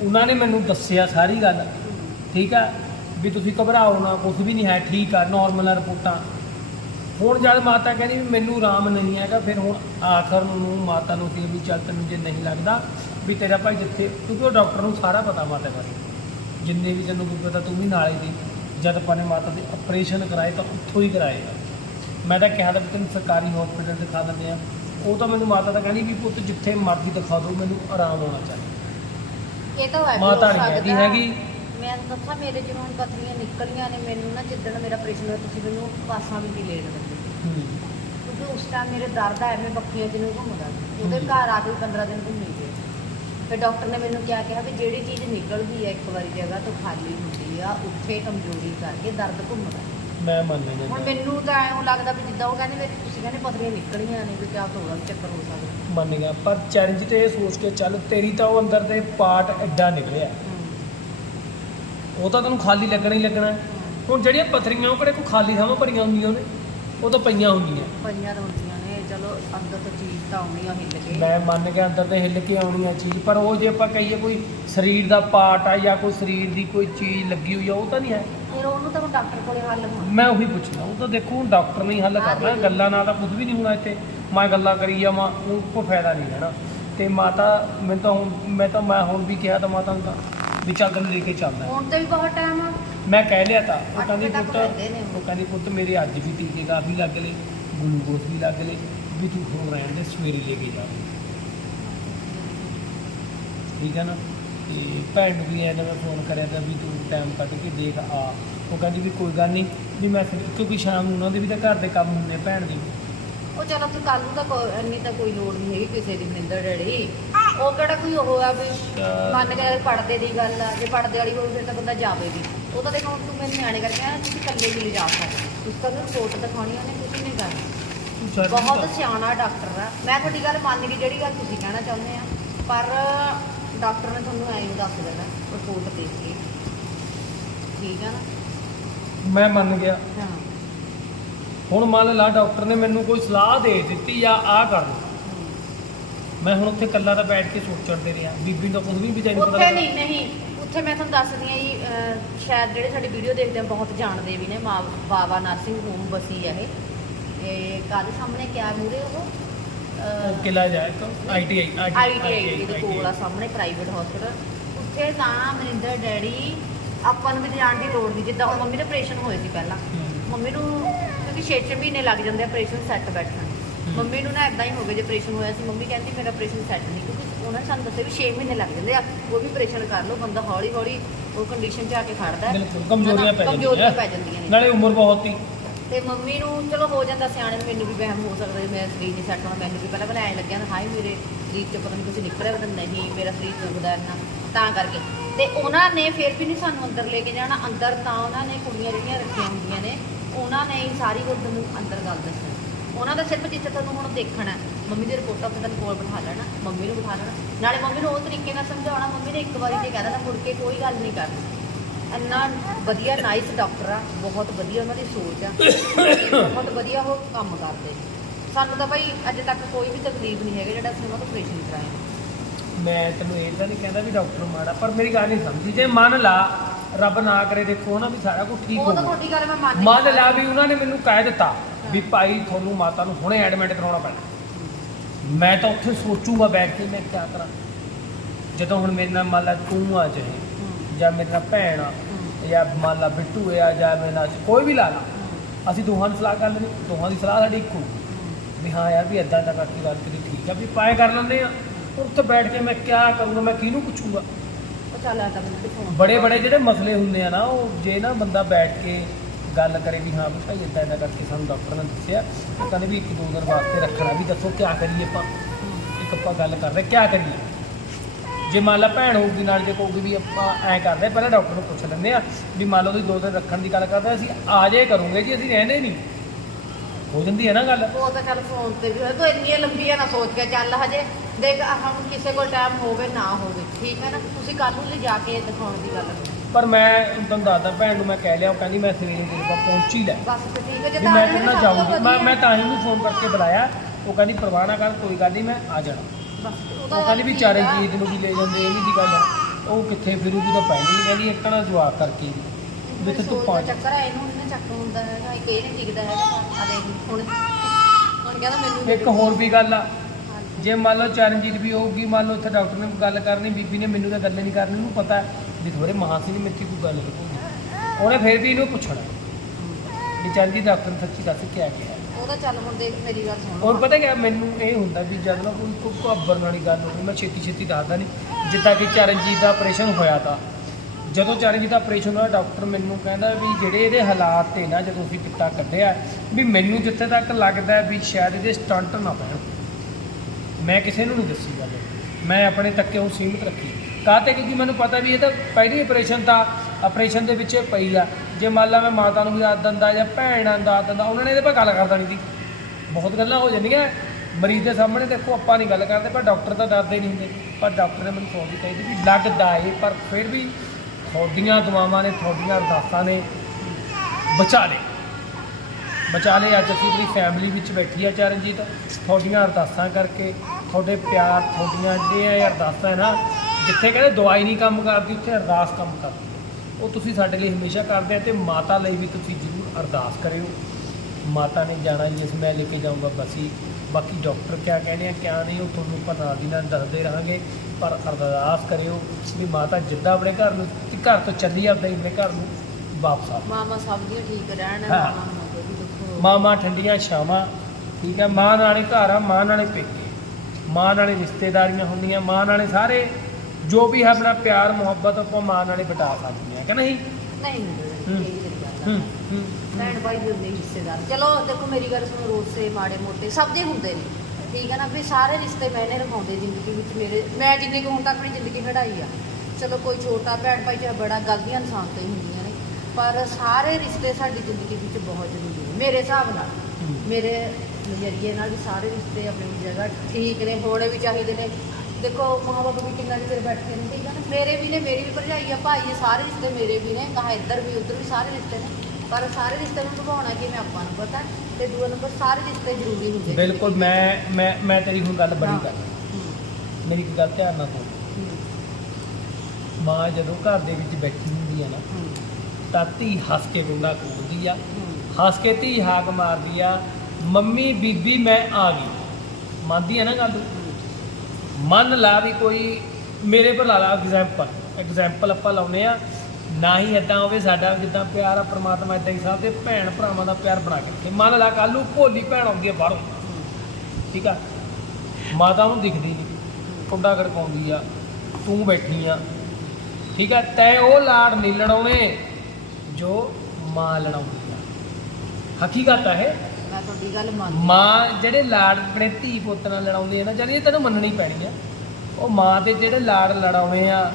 ਉਹਨਾਂ ਨੇ ਮੈਨੂੰ ਦੱਸਿਆ ਸਾਰੀ ਗੱਲ, ਠੀਕ ਆ? ਵੀ ਤੁਸੀਂ ਘਬਰਾਓ ਨਾ ਕੁਝ ਵੀ ਨਹੀਂ ਹੈ, ਠੀਕ ਆ ਨਾਰਮਲ ਰਿਪੋਰਟਾਂ। ਹੁਣ ਜਦ ਮਾਤਾ ਕਹਿੰਦੀ ਵੀ ਮੈਨੂੰ ਆਰਾਮ ਨਹੀਂ ਹੈਗਾ, ਫਿਰ ਹੁਣ ਆਖਰ ਨੂੰ ਮਾਤਾ ਨੂੰ ਕਿਹਾ ਵੀ ਚੱਲ ਤੈਨੂੰ ਜੇ ਨਹੀਂ ਲੱਗਦਾ, ਵੀ ਤੇਰਾ ਭਾਈ ਜਿੱਥੇ, ਕਿਉਂਕਿ ਉਹ ਡਾਕਟਰ ਨੂੰ ਸਾਰਾ ਪਤਾ ਮਾਤਾ ਬਾਰੇ। ਜਿੰਨੇ ਵੀ ਤੈਨੂੰ ਕੋਈ ਪਤਾ, ਤੂੰ ਵੀ ਨਾਲੇ ਦੀ ਜਦ ਆਪਾਂ ਨੇ ਮਾਤਾ ਦੇ ਆਪਰੇਸ਼ਨ ਕਰਾਏ ਤਾਂ ਉੱਥੋਂ ਹੀ ਕਰਾਏਗਾ ਮੈਂ ਤਾਂ ਕਿਹਾ ਤਾਂ ਵੀ ਤੈਨੂੰ ਸਰਕਾਰੀ ਹਸਪੀਟਲ ਦਿਖਾ ਦਿੰਦੇ ਆ। ਉਹ ਤਾਂ ਮੈਨੂੰ ਮਾਤਾ ਤਾਂ ਕਹਿੰਦੀ ਵੀ ਪੁੱਤ ਜਿੱਥੇ ਮਰਜ਼ੀ ਦਿਖਾ ਦਿਓ, ਮੈਨੂੰ ਆਰਾਮ ਹੋਣਾ ਚਾਹੀਦਾ। ਇਹ ਤਾਂ ਹੈ ਮਾਤਾ ਨਹੀਂ ਕਹਿੰਦੀ ਹੈਗੀ। ਮੈਂ ਤਾਂ ਦੱਸਾਂ ਮੇਰੇ ਜਿਵੇਂ ਹੁਣ ਪਤਲੀਆਂ ਨਿਕਲੀਆਂ ਨੇ ਮੈਨੂੰ ਨਾ ਜਿੱਦਣ ਮੇਰਾ ਆਪਰੇਸ਼ਨ ਹੋਇਆ ਤੁਸੀਂ ਮੈਨੂੰ ਪਾਸਾਂ ਵੀ ਨਹੀਂ ਲੈਣ ਦਿੰਦੇ ਹੂੰ। ਕਿਉਂਕਿ ਉਸ ਟਾਈਮ ਮੇਰੇ ਦਰਦ ਆ ਐਵੇਂ ਬੱਕੀਆਂ ਜਿਹਨੂੰ ਘੁੰਮਦਾ ਸੀ। ਉਹਦੇ ਹਮ। ਘਰ ਆ ਕੇ 15 ਦਿਨ ਘੁੰਮੀ ਗਏ। ਫਿਰ ਡਾਕਟਰ ਨੇ ਮੈਨੂੰ ਕਿਹਾ ਕਿਹਾ ਵੀ ਜਿਹੜੀ ਚੀਜ਼ ਨਿਕਲ ਗਈ ਹੈ ਇੱਕ ਵਾਰੀ ਜਗ੍ਹਾ ਤੋਂ ਖਾਲੀ ਹੁੰਦੀ ਆ ਉੱਥੇ ਕਮਜ਼ੋਰੀ ਕਰਕੇ ਦਰਦ ਘੁੰਮਦਾ। ਮੈਂ ਮੰਨ ਹੁਣ ਲੈਂਦਾ ਮੈਨੂੰ ਤਾਂ ਐਂ ਲੱਗਦਾ ਵੀ ਜਿੱਦਾਂ ਉਹ ਕਹਿੰਦੇ ਮੇਰੇ ਤੁਸੀਂ ਕਹਿੰਦੇ ਪਤਲੀਆਂ ਨਿਕਲੀਆਂ ਨੇ ਵੀ ਕਿਆ ਥੋੜਾ ਚੱਕਰ ਹੋ ਸਕਦਾ। ਮੰਨ ਗਿਆ ਪਰ ਚੈਲੰਜ ਤੇ ਇਹ ਸੋਚ ਕੇ ਚੱਲ ਤੇਰੀ ਤਾਂ ਉਹ ਅੰਦਰ ਦੇ ਪਾਰਟ ਐਡਾ ਨਿਕਲਿਆ। ਉਹ ਤਾਂ ਤੈਨੂੰ ਖਾਲੀ ਲੱਗਣਾ ਹੀ ਲੱਗਣਾ। ਹੈ। ਹੁਣ ਜਿਹੜੀਆਂ ਪਥਰੀਆਂ ਉਹ ਕਿਹੜੇ ਕੋਈ ਖਾਲੀ ਥਾਵਾਂ ਭਰੀਆਂ ਹੁੰਦੀਆਂ ਨੇ ਉਹ ਤਾਂ ਪਈਆਂ ਹੁੰਦੀਆਂ। ਪਈਆਂ ਤਾਂ ਹੁੰਦੀਆਂ ਨੇ ਚਲੋ ਅੰਦਰ ਤੋਂ ਚੀਜ਼ ਤਾਂ ਆਉਣੀ ਆ ਹਿੱਲ ਕੇ। ਮੈਂ ਮੰਨ ਗਿਆ ਅੰਦਰ ਤੇ ਹਿੱਲ ਕੇ ਆਉਣੀ ਆ ਚੀਜ਼ ਪਰ ਉਹ ਜੇ ਆਪਾਂ ਕਹੀਏ ਕੋਈ ਸਰੀਰ ਦਾ ਪਾਰਟ ਆ ਜਾਂ ਕੋਈ ਸਰੀਰ ਦੀ ਕੋਈ ਚੀਜ਼ ਲੱਗੀ ਹੋਈ ਆ ਉਹ ਤਾਂ ਨਹੀਂ ਹੈ। ਫਿਰ ਉਹਨੂੰ ਤਾਂ ਹੁਣ ਡਾਕਟਰ ਕੋਲੇ ਹੱਲ ਹੋਣਾ। ਮੈਂ ਉਹੀ ਪੁੱਛਣਾ ਉਹ ਤਾਂ ਦੇਖੋ ਹੁਣ ਡਾਕਟਰ ਨੇ ਹੀ ਹੱਲ ਕਰਨਾ। ਗੱਲਾਂ ਨਾਲ ਤਾਂ ਕੁਝ ਵੀ ਨਹੀਂ ਹੋਣਾ ਇੱਥੇ। ਮੈਂ ਗੱਲਾਂ ਕਰੀ ਜਾਵਾਂ ਉਹ ਕੋਈ ਫਾਇਦਾ ਨਹੀਂ ਰਹਿਣਾ ਤੇ ਮਾਤਾ ਮੈਂ ਤਾਂ ਹੁਣ ਮੈਂ ਤਾਂ ਮੈਂ ਹੁਣ ਵੀ ਕਿਹਾ ਤਾਂ ਮਾਤਾ ਨੂੰ ਤਾਂ ਵੀ ਚੱਲ ਤੈਨੂੰ ਲੈ ਕੇ ਚੱਲਦਾ। ਹੁਣ ਤੇ ਵੀ ਬਹੁਤ ਟਾਈਮ ਆ। ਮੈਂ ਕਹਿ ਲਿਆ ਤਾਂ ਉਹ ਕਹਿੰਦੀ ਪੁੱਤ ਉਹ। ਕਹਿੰਦੀ ਪੁੱਤ ਮੇਰੇ ਅੱਜ ਵੀ ਟੀਕੇ ਕਾਫੀ ਲੱਗ ਲਏ ਗਲੂਕੋਸ ਵੀ ਲੱਗ ਲਏ ਵੀ ਤੂੰ ਹੁਣ ਰਹਿਣ ਦੇ ਸਵੇਰੇ ਲੈ ਕੇ ਜਾ। ਠੀਕ ਹੈ ਨਾ? ਤੇ ਭੈਣ ਨੂੰ ਵੀ ਐਂ ਮੈਂ ਫੋਨ ਕਰਿਆ ਤਾਂ ਵੀ ਤੂੰ ਟਾਈਮ ਕੱਢ ਕੇ ਦੇਖ ਆ। ਉਹ ਕਹਿੰਦੀ ਵੀ ਕੋਈ ਗੱਲ ਨਹੀਂ ਵੀ ਮੈਂ ਫਿਰ ਕਿਉਂਕਿ ਸ਼ਾਮ ਨੂੰ ਉਹਨਾਂ ਦੇ ਵੀ ਤਾਂ ਘਰ ਦੇ ਕੰਮ ਹੁੰਦੇ ਭੈਣ ਦੇ। ਉਹ ਚਲੋ ਫਿਰ ਕੱਲ ਨੂੰ ਤਾਂ ਕੋਈ ਇੰਨੀ ਤਾਂ ਕੋਈ ਲੋੜ ਨਹੀਂ ਹੈਗੀ ਕਿਸੇ ਦੀ ਮਨਿੰਦਰ ਡੈਡੀ। ਉਹ ਕਿਹੜਾ ਕੋਈ ਉਹ ਆ ਵੀ। ਮੰਨ ਕੇ ਪੜਦੇ ਦੀ ਗੱਲ ਆ ਜੇ ਪੜਦੇ ਵਾਲੀ ਹੋਵੇ ਫਿਰ ਤਾਂ ਬੰਦਾ ਜਾਵੇ ਵੀ। ਉਹ ਤਾਂ ਦੇਖੋ ਹੁਣ ਤੂੰ ਮੈਨੂੰ ਨਿਆਣੇ ਕਰਕੇ ਆ ਤੁਸੀਂ ਇਕੱਲੇ ਵੀ ਲਿਜਾ ਸਕਦੇ ਤੁਸੀਂ ਤਾਂ ਰਿਪੋਰਟ ਦਿਖਾਉਣੀ ਉਹਨੇ ਕੁਝ ਨਹੀਂ ਕਰਨਾ। ਤੂੰ ਬਹੁਤ ਸਿਆਣਾ ਡਾਕਟਰ ਆ। ਮੈਂ ਤੁਹਾਡੀ ਗੱਲ ਮੰਨ ਗਈ ਜਿਹੜੀ ਗੱਲ ਤੁਸੀਂ ਕਹਿਣਾ ਚਾਹੁੰਦੇ ਆ ਪਰ ਡਾਕਟਰ ਨੇ ਤੁਹਾਨੂੰ ਐਂ ਦੱਸ ਦੇਣਾ ਰਿਪੋਰਟ ਦੇਖ ਕੇ। ਠੀਕ ਆ ਨਾ? ਮੈਂ ਮੰਨ ਗਿਆ। ਹਾਂ। ਹੁਣ ਮੰਨ ਲਾ ਡਾਕਟਰ ਨੇ ਮੈਨੂੰ ਕੋਈ ਸਲਾਹ ਦੇ ਦਿੱਤੀ ਆ ਆ ਕਰ ਲਓ ਮੈਂ ਹੁਣ ਉੱਥੇ ਇਕੱਲਾ ਤਾਂ ਬੈਠ ਕੇ ਸੋਚਣ ਤੇ ਰਿਹਾ। ਬੀਬੀ ਦਾ ਕੁਝ ਵੀ ਵੀ ਤੈਨੂੰ ਪਤਾ ਉੱਥੇ। ਨਹੀਂ ਨਹੀਂ। ਉੱਥੇ ਮੈਂ ਤੁਹਾਨੂੰ ਦੱਸਦੀ ਆ ਜੀ ਅਹ, ਸ਼ਾਇਦ ਜਿਹੜੇ ਸਾਡੀ ਵੀਡੀਓ ਦੇਖਦੇ ਆ ਬਹੁਤ ਜਾਣਦੇ ਵੀ ਨੇ। ਮਾਂ ਬਾਬਾ ਨਰਸਿੰਗ ਹੋਮ ਬਸੀ ਆ ਇਹ। ਇਹ ਕਾਦੇ ਸਾਹਮਣੇ ਕਿਆ ਮੂਰੇ ਉਹ? ਕਿਲਾ ਜਾਏ ਤਾਂ ਆਈਟੀਆਈ ਆਈਟੀਆਈ ਦੇ ਕੋਲ ਆ ਸਾਹਮਣੇ ਪ੍ਰਾਈਵੇਟ ਹਸਪੀਟਲ ਉੱਥੇ ਤਾਂ ਮਨਿੰਦਰ ਡੈਡੀ ਆਪਾਂ ਨੂੰ ਵੀ ਜਾਣ ਦੀ ਲੋੜ ਨਹੀਂ। ਜਿੱਦਾਂ ਹੁਣ ਮੰਮੀ ਦੇ ਆਪਰੇਸ਼ਨ ਹੋਏ ਸੀ ਪਹਿਲਾਂ। ਮੰਮੀ ਨੂੰ ਕਿਉਂਕਿ 6-6 ਮਹੀਨੇ ਲੱਗ ਜਾਂਦੇ ਆਪਰੇਸ਼ਨ ਸੈੱਟ ਬੈਠਣ। ਮੰਮੀ ਨੂੰ ਨਾ ਇਦਾਂ ਹੀ ਹੋ ਗਿਆ ਜੇ ਆਪਰੇਸ਼ਨ ਹੋਇਆ ਸੀ ਮੰਮੀ ਕਹਿੰਦੀ ਮੇਰਾ ਆਪਰੇਸ਼ਨ ਸੈੱਟ ਨਹੀਂ। ਕਿਉਂਕਿ ਉਹਨਾਂ ਸਾਨੂੰ ਦੱਸਿਆ ਵੀ 6 ਮਹੀਨੇ ਲੱਗ ਜਾਂਦੇ ਆ। ਉਹ ਵੀ ਆਪਰੇਸ਼ਨ ਕਰ ਲਓ ਬੰਦਾ ਹੌਲੀ ਹੌਲੀ ਉਹ ਕੰਡੀਸ਼ਨ 'ਚ ਆ ਕੇ ਖੜਦਾ ਕਮਜ਼ੋਰੀਆਂ ਪੈ ਜਾਂਦੀਆਂ ਜਾਂਦੀਆਂ ਨੇ। ਨਾਲੇ ਉਮਰ ਬਹੁਤ ਹੀ ਤੇ ਮੰਮੀ ਨੂੰ ਚਲੋ ਹੋ ਜਾਂਦਾ ਸਿਆਣੇ ਨੂੰ ਮੈਨੂੰ ਵੀ ਵਹਿਮ ਹੋ ਸਕਦਾ ਜੇ ਮੇਰਾ ਸਰੀਰ ਨਹੀਂ ਸੈੱਟ ਹੋਣਾ, ਮੈਨੂੰ ਵੀ ਪਹਿਲਾਂ ਪਹਿਲਾਂ ਐਂ ਲੱਗਿਆ ਨਾ ਹਾਏ ਮੇਰੇ ਸਰੀਰ 'ਚ ਪਤਾ ਨਹੀਂ ਕੁਝ ਨਿਕਲਿਆ ਪਤਾ ਨਹੀਂ, ਮੇਰਾ ਸਰੀਰ ਦੁਖਦਾ ਇੰਨਾ, ਤਾਂ ਕਰਕੇ। ਤੇ ਉਹਨਾਂ ਨੇ ਫਿਰ ਵੀ ਨਹੀਂ ਸਾਨੂੰ ਅੰਦਰ ਲੈ ਕੇ ਜਾਣਾ, ਅੰਦਰ ਤਾਂ ਉਹਨਾਂ ਨੇ ਕੁੜੀਆਂ ਜਿਹੜੀਆਂ ਰੱਖੀਆਂ ਹੁੰਦੀਆਂ ਨੇ, ਉਹਨਾਂ ਨੇ ਹੀ ਸਾਰੀ ਉਹ ਨੂੰ ਅੰਦਰ ਗੱਲ ਦੱਸੀ ਉਹਨਾਂ ਦਾ ਸਿਰਫ ਜਿੱਥੇ ਤੁਹਾਨੂੰ ਹੁਣ ਦੇਖਣਾ, ਮੰਮੀ ਦੀ ਰਿਪੋਰਟ ਉੱਥੇ ਤੁਹਾਨੂੰ ਕੋਲ ਬਿਠਾ ਲੈਣਾ, ਮੰਮੀ ਨੂੰ ਬਿਠਾ ਲੈਣਾ। ਨਾਲੇ ਮੰਮੀ ਨੂੰ ਉਹ ਤਰੀਕੇ ਨਾਲ ਸਮਝਾਉਣਾ, ਮੰਮੀ ਨੇ ਇੱਕ ਵਾਰੀ ਜੇ ਕਹਿ ਦੇਣਾ ਮੁੜ ਕੇ ਕੋਈ ਗੱਲ ਨਹੀਂ ਕਰਨੀ। ਇੰਨਾ ਵਧੀਆ ਨਾਈਸ ਡਾਕਟਰ ਆ ਬਹੁਤ ਵਧੀਆ ਉਹਨਾਂ ਦੀ ਸੋਚ ਆ। ਤੇ ਬਹੁਤ ਵਧੀਆ ਉਹ ਕੰਮ ਕਰਦੇ ਸਾਨੂੰ ਤਾਂ ਭਾਈ ਅਜੇ ਤੱਕ ਕੋਈ ਵੀ ਤਕਲੀਫ ਨਹੀਂ ਹੈਗਾ ਜਿਹੜਾ ਅਸੀਂ ਉਹਨਾਂ ਤੋਂ ਆਪਰੇਸ਼ਨ ਕਰਾਇਆ ਮੈਂ ਤੈਨੂੰ ਇਹ ਤਾਂ ਨਹੀਂ ਕਹਿੰਦਾ ਵੀ ਡਾਕਟਰ ਮਾੜਾ ਪਰ ਮੇਰੀ ਗੱਲ ਨਹੀਂ ਸਮਝੀ। ਜੇ ਮੰਨ ਲਾ ਰੱਬ ਨਾ ਕਰੇ ਦੇਖੋ ਨਾ ਵੀ ਸਾਰਾ ਕੁਝ ਠੀਕ ਉਹ ਤਾਂ ਤੁਹਾਡੀ ਗੱਲ ਮੈਂ ਮੰਨਦੀ ਮੰਨ ਲਾ ਵੀ ਉਹਨਾਂ ਨੇ ਮੈਨੂੰ ਕਹਿ ਦਿੱਤਾ ਵੀ ਭਾਈ ਤੁਹਾਨੂੰ ਮਾਤਾ ਨੂੰ ਹੁਣੇ ਐਡਮਿਟ ਕਰਾਉਣਾ ਪੈਣਾ। ਮੈਂ ਤਾਂ ਉੱਥੇ ਸੋਚੂਗਾ ਬੈਠ ਕੇ ਮੈਂ ਕੀ ਕਰਾਂ। ਜਦੋਂ ਹੁਣ ਮੇਰੇ ਨਾਲ ਮੰਨ ਲਾ ਤੂੰ ਆ ਜਾਏ ਜਾਂ ਮੇਰੇ ਨਾਲ ਭੈਣ ਆ ਜਾਂ ਮੰਨ ਲਾ ਬਿੱਟੂ ਆ ਜਾਂ ਮੇਰੇ ਨਾਲ ਕੋਈ ਵੀ ਲਾ ਲਾ ਅਸੀਂ ਦੋਹਾਂ ਦੀ ਸਲਾਹ ਕਰ ਲੈਣੀ ਦੋਹਾਂ ਦੀ ਸਲਾਹ ਸਾਡੀ ਇੱਕੋ। ਵੀ ਹਾਂ ਯਾਰ ਵੀ ਇਦਾਂ ਦਾ ਕਰਕੇ ਗੱਲ ਕਰੀ ਠੀਕ ਆ ਵੀ ਪਾਏ ਕਰ ਲੈਂਦੇ ਆ। ਉੱਥੇ ਬੈਠ ਕੇ ਮੈਂ ਕੀ ਕਰੂੰਗਾ ਮੈਂ ਕਿਹਨੂੰ ਪੁੱਛੂੰਗਾ? ਬੜੇ ਬੜੇ ਜਿਹੜੇ ਮਸਲੇ ਹੁੰਦੇ ਆ ਨਾ ਉਹ ਜੇ ਨਾ ਬੰਦਾ ਬੈਠ ਕੇ ਗੱਲ ਕਰੇ ਵੀ ਹਾਂ ਵੀ ਭਾਈ ਇਦਾਂ ਇਦਾਂ ਕਰਕੇ ਸਾਨੂੰ ਡਾਕਟਰ ਨੇ ਦੱਸਿਆ ਕਹਿੰਦੇ ਵੀ ਇੱਕ ਦੋ ਦਿਨ ਵਾਸਤੇ ਰੱਖਣਾ ਵੀ ਦੱਸੋ ਕੀ ਕਰੀਏ ਆਪਾਂ। ਇੱਕ ਆਪਾਂ ਗੱਲ ਕਰ ਰਹੇ ਕੀ ਕਰੀਏ? ਜੇ ਮੰਨ ਲਾ ਭੈਣ ਹੋਊਗੀ ਨਾਲ ਜੇ ਕਹੂਗੀ ਵੀ ਆਪਾਂ ਐਂ ਕਰਦੇ ਹਾਂ, ਪਹਿਲਾਂ ਡਾਕਟਰ ਨੂੰ ਪੁੱਛ ਲੈਂਦੇ ਆ ਵੀ ਮੰਨ ਲਓ ਤੁਸੀਂ ਦੋ ਦਿਨ ਰੱਖਣ ਦੀ ਗੱਲ ਕਰਦੇ ਅਸੀਂ ਆ ਜੇ ਕਰੂੰਗੇ ਜੀ ਅਸੀਂ ਰਹਿੰਦੇ ਨਹੀਂ। ਹੋ ਜਾਂਦੀ ਹੈ ਨਾ ਗੱਲ? ਉਹ ਤਾਂ ਚੱਲ ਫੋਨ ਤੇ ਵੀ ਹੋਇਆ ਤੂੰ ਇੰਨੀਆਂ ਲੰਬੀਆਂ ਨਾ ਸੋਚ ਕੇ ਚੱਲ ਹਜੇ। ਦੇਖ ਹਮ ਕਿਸੇ ਕੋਲ ਟਾਈਮ ਹੋਵੇ ਨਾ ਹੋਵੇ ਠੀਕ ਹੈ ਨਾ? ਤੁਸੀਂ ਕੱਲ ਨੂੰ ਲਿਜਾ ਕੇ ਦਿਖਾਉਣ ਦੀ ਗੱਲ ਕਰੋ। ਪਰ ਮੈਂ ਤੁਹਾਨੂੰ ਦੱਸਦਾ ਭੈਣ ਨੂੰ ਮੈਂ ਕਹਿ ਲਿਆ ਉਹ ਕਹਿੰਦੀ ਮੈਂ ਸਵੇਰੇ ਤੇਰੇ ਕੋਲ ਪਹੁੰਚੀ ਲੈ। ਬਸ ਠੀਕ ਹੈ ਜੇ ਵੀ ਤਾਂ ਮੈਂ ਆਉਣਾ ਕਹਿੰਦਾ ਤਾਂ ਜਾਊਂਗੀ। ਸਭ ਤੋਂ ਮੈਂ ਮੈਂ ਵਧੀਆ। ਤਾਂ ਹੀ ਨੂੰ ਫੋਨ ਕਰਕੇ ਬੁਲਾਇਆ। ਉਹ ਕਹਿੰਦੀ ਪਰਵਾਹ ਨਾ ਕਰ ਕੋਈ ਗੱਲ ਨਹੀਂ ਮੈਂ ਆ ਜਾਣਾ। ਕਹਿੰਦੀ ਵੀ ਚਾਰੇ ਆ। ਜੀਤ ਨੂੰ ਵੀ ਲੈ ਜਾਂਦੇ ਇਹ ਵੀ ਦੀ ਗੱਲ ਆ। ਉਹ ਕਿੱਥੇ ਫਿਰੂਗੀ ਤਾਂ ਪਹਿਲੀ ਨਹੀਂ ਕਹਿੰਦੀ ਇੱਕਣਾ ਜਵਾਬ ਕਰਕੇ ਜਿੱਥੇ ਤੂੰ ਦਾ ਚੱਕਰ ਹੈ ਇਹਨੂੰ ਨਹੀਂ ਚੱਕ ਹੁੰਦਾ ਹੈਗਾ ਇੱਕ ਇਹ ਨਹੀਂ ਟਿਕਦਾ ਹੈਗਾ ਆ ਦੇਖ ਹੁਣ ਹੁਣ ਕਹਿੰਦਾ ਮੈਨੂੰ ਇੱਕ ਹੋਰ ਵੀ ਗੱਲ ਆ ਹਾਂਜੀ। ਜੇ ਮੰਨ ਲਓ ਚਰਨਜੀਤ ਵੀ ਹੋਊਗੀ ਮੰਨ ਲਓ ਉੱਥੇ ਡਾਕਟਰ ਨੇ ਗੱਲ ਕਰਨੀ ਬੀਬੀ ਨੇ ਮੈਨੂੰ ਤਾਂ ਗੱਲ ਨਹੀਂ ਕਰਨੀ ਉਹਨੂੰ ਪਤਾ ਹੈ ਵੀ ਥੋੜੇ ਮਹਾਸੀ ਨੇ ਮੇਰੀ ਕੋਈ ਗੱਲ ਨਹੀਂ ਉਹਨੇ ਫਿਰ ਵੀ ਇਹਨੂੰ ਪੁੱਛਣਾ ਵੀ ਚਰਨਜੀਤ ਡਾਕਟਰ ਨੇ ਸੱਚੀ ਦੱਸ ਕਿਆ ਕਿਹਾ ਉਹ ਚੱਲ ਹੁਣ ਦੇਖ ਮੇਰੀ ਗੱਲ ਸੁਣ ਔਰ ਪਤਾ ਕਿਆ, ਮੈਨੂੰ ਇਹ ਹੁੰਦਾ ਵੀ ਜਦ ਨਾ ਕੋਈ ਕੋਈ ਘਾਬਰਨ ਵਾਲੀ ਗੱਲ ਹੋਵੇ, ਮੈਂ ਛੇਤੀ ਛੇਤੀ ਦੱਸਦਾ ਨਹੀਂ ਜਿੱਦਾਂ ਕਿ ਚਰਨਜੀਤ ਦਾ ਆਪਰੇਸ਼ਨ ਹੋਇਆ ਤਾਂ। ਜਦੋਂ ਚਰਨਜੀਤ ਦਾ ਆਪਰੇਸ਼ਨ ਹੋਇਆ ਡਾਕਟਰ ਮੈਨੂੰ ਕਹਿੰਦਾ ਵੀ ਜਿਹੜੇ ਇਹਦੇ ਹਾਲਾਤ ਤੇ ਨਾ ਜਦੋਂ ਅਸੀਂ ਕਿੱਤਾ ਕੱਢਿਆ, ਵੀ ਮੈਨੂੰ ਜਿੱਥੇ ਤੱਕ ਲੱਗਦਾ ਵੀ ਸ਼ਾਇਦ ਇਹਦੇ ਸਟੰਟ ਨਾ ਪੈਣ। ਮੈਂ ਕਿਸੇ ਨੂੰ ਨਹੀਂ ਦੱਸੀ ਗੱਲ। ਮੈਂ ਆਪਣੇ ਤੱਕੇ ਉਹ ਸੀਮਿਤ ਰੱਖੀ। ਕਾਹਤੇ? ਕਿਉਂਕਿ ਮੈਨੂੰ ਪਤਾ ਵੀ ਇਹ ਤਾਂ ਪਹਿਲੀ ਆਪਰੇਸ਼ਨ ਤਾਂ ਆਪਰੇਸ਼ਨ ਦੇ ਵਿੱਚ ਇਹ ਪਈ ਆ। ਜੇ ਮੰਨ ਲਾ ਮੈਂ ਮਾਤਾ ਨੂੰ ਵੀ ਦੱਸ ਦਿੰਦਾ ਜਾਂ ਭੈਣਾਂ ਨੂੰ ਦੱਸ ਦਿੰਦਾ, ਉਹਨਾਂ ਨੇ ਇਹਦੇ ਪਰ ਗੱਲ ਕਰਦਾ ਨਹੀਂ ਸੀ। ਬਹੁਤ ਗੱਲਾਂ ਹੋ ਜਾਂਦੀਆਂ। ਮਰੀਜ਼ ਦੇ ਸਾਹਮਣੇ ਦੇਖੋ ਆਪਾਂ ਨਹੀਂ ਗੱਲ ਕਰਦੇ, ਪਰ ਡਾਕਟਰ ਤਾਂ ਡਰਦੇ ਨਹੀਂ ਹੁੰਦੇ। ਪਰ ਡਾਕਟਰ ਨੇ ਮੈਨੂੰ ਫੋਨ ਵੀ ਕਹੀ ਵੀ ਲੱਗਦਾ ਏ, ਪਰ ਫਿਰ ਵੀ ਤੁਹਾਡੀਆਂ ਦੁਆਵਾਂ ਨੇ, ਤੁਹਾਡੀਆਂ ਅਰਦਾਸਾਂ ਨੇ, ਬਚਾ ਲਏ। ਬਚਾ ਲਏ ਅੱਜ ਅਸੀਂ ਆਪਣੀ ਫੈਮਿਲੀ ਵਿੱਚ ਬੈਠੀ ਆ ਚਰਨਜੀਤ। ਤੁਹਾਡੀਆਂ ਅਰਦਾਸਾਂ ਕਰਕੇ ਤੁਹਾਡੇ ਪਿਆਰ, ਤੁਹਾਡੀਆਂ ਜਿਹੜੀਆਂ ਅਰਦਾਸਾਂ ਹੈ ਨਾ, ਜਿੱਥੇ ਕਹਿੰਦੇ ਦਵਾਈ ਨਹੀਂ ਕੰਮ ਕਰਦੀ, ਉੱਥੇ ਅਰਦਾਸ ਕੰਮ ਕਰਦੀ। ਉਹ ਤੁਸੀਂ ਸਾਡੇ ਲਈ ਹਮੇਸ਼ਾ ਕਰਦੇ ਆ ਤੇ ਮਾਤਾ ਲਈ ਵੀ ਤੁਸੀਂ ਜ਼ਰੂਰ ਅਰਦਾਸ ਕਰਿਓ। ਮਾਤਾ ਨੇ ਜਾਣਾ ਜੀ ਇਸ ਮੈਂ ਲੈ ਕੇ ਜਾਊਂਗਾ ਬਸੀ। ਬਾਕੀ ਡਾਕਟਰ ਕਿਆ ਕਹਿੰਦੇ ਆ ਕਿਆ ਨਹੀਂ ਉਹ ਤੁਹਾਨੂੰ ਆਪਾਂ ਨਾਲ ਦੀ ਨਾਲ ਦੱਸਦੇ ਰਹਾਂਗੇ। ਪਰ ਅਰਦਾਸ ਕਰਿਓ ਵੀ ਮਾਤਾ ਜਿੱਦਾਂ ਆਪਣੇ ਘਰ ਨੂੰ ਘਰ ਤੋਂ ਚੱਲੀ ਆਪਦੇ ਆਪਣੇ ਘਰ ਨੂੰ ਵਾਪਸ ਆ। ਮਾਮਾ ਸਭ ਦੀਆਂ ਠੀਕ ਰਹਿਣ ਹਾਂ। ਮਾਮਾ ਵੀ ਦੁੱਖ। ਠੰਡੀਆਂ ਛਾਵਾਂ ਠੀਕ ਹੈ ਮਾਂ ਨਾਲੇ ਘਰ ਆ ਮਾਂ ਨਾਲੇ ਪੇਕੇ। ਮਾਂ ਨਾਲੇ ਰਿਸ਼ਤੇਦਾਰੀਆਂ ਹੁੰਦੀਆਂ ਮਾਂ ਨਾਲੇ ਸਾਰੇ ਜੋ ਵੀ ਹੈ ਆਪਣਾ ਪਿਆਰ ਮੁਹੱਬਤ ਆਪਾਂ ਮਾਂ ਨਾਲੇ ਬਟਾ ਸਕਦੇ ਹਾਂ ਕਿ ਨਹੀਂ? ਨਹੀਂ ਹੂੰ। ਆ। ਹੂੰ ਭੈਣ ਭਾਈ ਦੇ ਹੁੰਦੇ ਹਿੱਸੇਦਾਰ ਚਲੋ ਦੇਖੋ ਮੇਰੀ ਗੱਲ ਸੁਣੋ ਰੋਸੇ ਮਾੜੇ ਮੋਟੇ ਸਭ ਦੇ ਹੁੰਦੇ ਨੇ। ਠੀਕ ਹੈ ਨਾ? ਵੀ ਸਾਰੇ ਰਿਸ਼ਤੇ ਮੈਨੇ ਰਖਾਉਂਦੇ ਜ਼ਿੰਦਗੀ ਵਿੱਚ ਮੇਰੇ ਮੈਂ ਜਿੰਨੀ ਕੁ ਹੁਣ ਤੱਕ ਆਪਣੀ ਜ਼ਿੰਦਗੀ ਕਢਾਈ ਆ। ਚਲੋ ਕੋਈ ਛੋਟਾ ਭੈਣ ਭਾਈ ਚਾਹੇ ਬੜਾ ਗਲਤੀਆਂ ਇਨਸਾਨ ਤੋਂ ਹੁੰਦੀਆਂ ਨੇ। ਪਰ ਸਾਰੇ ਰਿਸ਼ਤੇ ਸਾਡੀ ਜ਼ਿੰਦਗੀ ਵਿੱਚ ਬਹੁਤ ਜ਼ਰੂਰੀ ਨੇ ਮੇਰੇ ਹਿਸਾਬ ਨਾਲ। ਮੇਰੇ ਨਜ਼ਰੀਏ ਨਾਲ ਵੀ ਸਾਰੇ ਰਿਸ਼ਤੇ ਆਪਣੀ ਜਗ੍ਹਾ ਠੀਕ ਨੇ ਹੋਣੇ ਵੀ ਚਾਹੀਦੇ ਨੇ। ਦੇਖੋ ਮਾਂ ਬਾਪ ਵੀ ਕਿੰਨਾ ਚਿਰ ਬੈਠੇ ਨੇ ਠੀਕ ਹੈ ਨਾ? ਮੇਰੇ ਵੀ ਨੇ ਮੇਰੀ ਵੀ ਭਰਜਾਈ ਆ ਭਾਈ ਆ ਸਾਰੇ ਰਿਸ਼ਤੇ ਮੇਰੇ ਵੀ ਨੇ। ਕਹਾ ਇੱਧਰ ਵੀ ਉੱਧਰ ਵੀ ਸਾਰੇ ਰਿਸ਼ਤੇ ਨੇ। ਪਰ ਸਾਰੇ ਰਿਸ਼ਤੇ ਨੂੰ ਨਿਭਾਉਣਾ ਕਿਵੇਂ ਆਪਾਂ ਨੂੰ ਪਤਾ ਤੇ ਦੂਆ ਨੰਬਰ ਸਾਰੇ ਰਿਸ਼ਤੇ ਜ਼ਰੂਰੀ ਹੁੰਦੇ ਨੇ। ਬਿਲਕੁਲ ਮੈਂ ਮੈਂ ਮੈਂ ਤੇਰੀ ਹੁਣ ਗੱਲ ਬੜੀ ਹਾਂ। ਮੇਰੀ ਇੱਕ ਗੱਲ ਧਿਆਨ ਨਾਲ ਸੁਣ। ਹੂੰ, ਮਾਂ ਜਦੋਂ ਘਰ ਦੇ ਵਿੱਚ ਬੈਠੀ ਹੁੰਦੀ ਹੈ ਨਾ ਹੂੰ, ਤਾਂ ਧੀ ਹੱਸ ਕੇ ਗੁੰਡਾ ਖੋਲਦੀ ਆ। ਹੂੰ, ਹੱਸ ਕੇ ਧੀ ਹਾਕ ਮਾਰਦੀ ਆ ਮੰਮੀ ਬੀਬੀ ਮੈਂ ਆ ਗਈ। ਮੰਨਦੀ ਹੈ ਨਾ ਗੱਲ? ਮੰਨ ਲਾ ਵੀ ਕੋਈ, ਮੇਰੇ ਪਰ ਲਾ ਲਾ ਐਗਜ਼ਾਮਪਲ ਐਗਜ਼ਾਮਪਲ ਆਪਾਂ ਲਾਉਨੇ ਆ ਨਾ ਹੀ ਇਦਾਂ ਹੋਵੇ ਸਾਡਾ, ਜਿੱਦਾਂ ਪਿਆਰ ਆ ਪ੍ਰਮਾਤਮਾ ਇਦਾਂ ਹੀ ਸਭ ਦੇ, ਭੈਣ ਭਰਾਵਾਂ ਦਾ ਪਿਆਰ ਬਣਾ ਕੇ ਰੱਖੇ। ਮੰਨ ਲਾ ਕੱਲ ਨੂੰ ਭੋਲੀ ਭੈਣ ਆਉਂਦੀ ਆ ਬਾਹਰੋਂ। ਠੀਕ ਆ? ਮਾਤਾ ਨੂੰ ਦਿਖਦੀ ਨਹੀਂ ਕੁੰਡਾ ਗੜਕਾਉਂਦੀ ਆ, ਤੂੰ ਬੈਠੀ ਆ। ਠੀਕ ਆ? ਤੈ ਉਹ ਲਾੜ ਨਹੀਂ ਲੜਾਉਣੇ ਜੋ ਮਾਂ ਲੜਾਉਂਦੀ ਆ। ਹਕੀਕਤ ਹੈ ਇਹ। ਮੈਂ ਤੁਹਾਡੀ ਗੱਲ ਮੰਨਦੀ ਮਾਂ ਜਿਹੜੇ ਲਾੜ ਆਪਣੇ ਧੀ ਪੁੱਤ ਨਾਲ ਲੜਾਉਂਦੇ ਆ ਨਾ ਜਿਹੜੇ ਤੈਨੂੰ ਮੰਨਣੀ ਪੈਣੀ ਆ, ਉਹ ਮਾਂ ਦੇ ਜਿਹੜੇ ਲਾੜ ਲੜਾਉਣੇ ਆ,